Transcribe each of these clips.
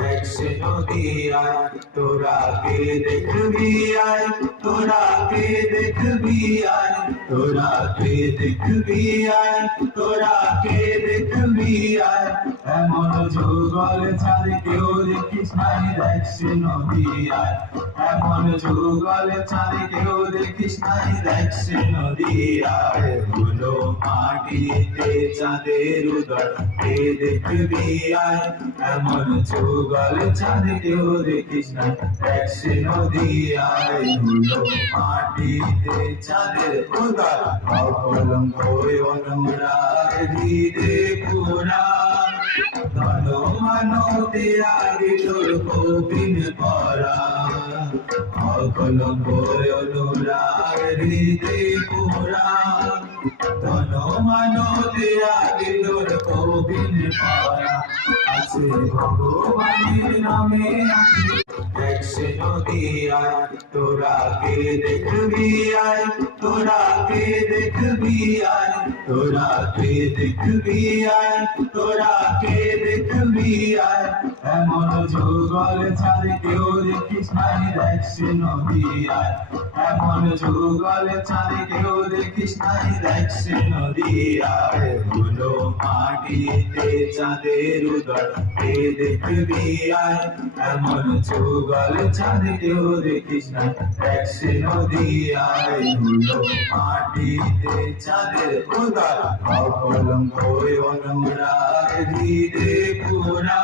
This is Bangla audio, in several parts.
দেখছে নদী আয় তোরা কে দেখবি আয়, তোরা কে দেখবি আয়, তোরা কে দেখবি আয়, তোরা কে দেখবি আয়। এমন যুগল চাঁদ কেউ দেখিস নাই, দেখছে নদী আয়। এমন যুগল চাঁদ কেউ দেখিস নাই, দেখছে নদী আয়। ধুলো মাটিতে চাঁদের উদয় কে দেখবি আয়। এমন যুগল চাঁদ কেউ দেখিস নাই, দেখছে নদী আয়। ধুলো মাটিতে চাঁদের উদয় অকলঙ্ক অনুরাগ হৃদে পুরা। ধন মানতে আগে তোর কবিন পরা, অকলঙ্ক অনুরাগ হৃদে পুরা। ধন মানতে আগে তোর কবিন পরা। আছে ভগবানের নামে দেখছে নদী আয় তোরা কে দেখবি আয়, তোরা কে দেখবি আয়, তোরা কে দেখবি আয়, তোরা কে দেখবি আয়। এমন যুগল চাঁদ কেউ দেখিস নাই, দেখছে নদী আয়। এমন যুগল চাঁদ কেউ দেখিস নাই, দেখছে নদী আয়। ধুলো মাটিতে চাঁদের উদয় কে দেখবি আয়। এমন যুগল চাঁদ কেউ দেখিস নাই, দেখছে নদী আয়। ধুলো মাটিতে চাঁদের উদয় অকলঙ্ক অনুরাগ হৃদে পুরা।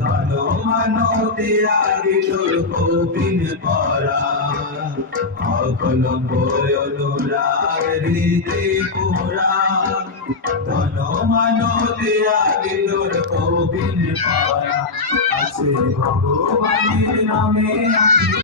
ধন মানতে আগে তোর কবিন পরা, অকলঙ্ক অনুরাগ হৃদে পুরা। ধন মানতে আগে তোর কবিন পরা। আছে ভগবানের নামে